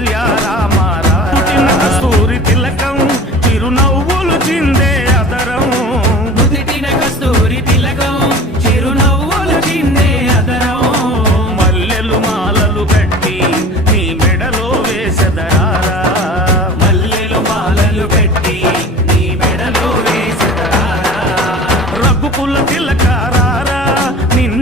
కౌసల్యా రామారా పుట్టిన కస్తూరి చిందే అదరం. నుదిటిన కస్తూరి తిలకం చిరునవ్వులు చిందే అదరం. మల్లెలు మాలలు కట్టి నీ మెడలో మల్లెలు మాలలు కట్టి నీ మెడలో వేసెదరారా. తిలకారారా నిన్న